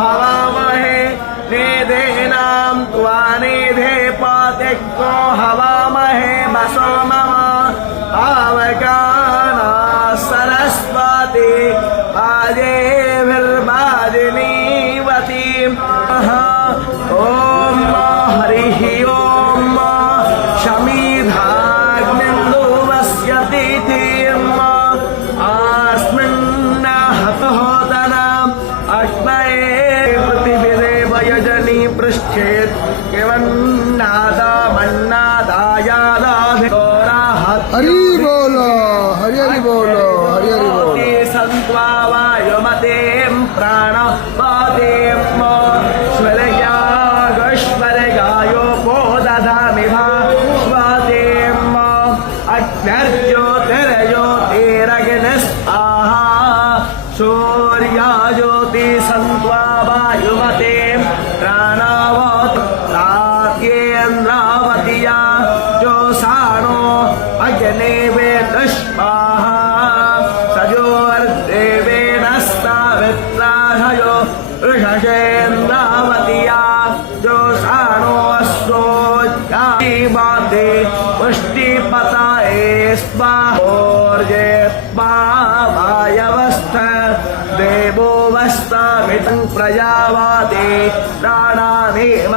हवामहे नेदेनां त्वा नेधे पतिक्तो हवामहे वसो मम आवगाना सरस्वती आदेभिर्वादिनीवतीं ॐ हरिः ॐ शमीधाग्निन्दुवस्य तिथिम् आस्मिन्नहतहोतनाम् अग्नये पृथिविदेव यजनी पृष्ठेत् हरि बोलो हरि हरि बोलो हरि हरि बोलो संत्वा वायुमतीं प्राणपतिं स्वर्गायो ददामि भास्वतीम् अग्निर्ज्योतिर्ज्योतिरग्निस्वाहा सूर्यज्योति संत्वा वायुमतीं प्राणवत् रात्येन्द्रावत्या जोषाणो अग्निवेदस्वाहा सजोर्देवेन स्तवित्राहयो ऋषसेन्द्रावत्या जोषाणो अश्वोज्जायिमाते पुष्टिपताये स्वाहोर्जे वायवस्थ देवो वस्तमितं प्रजावाते प्राणामेव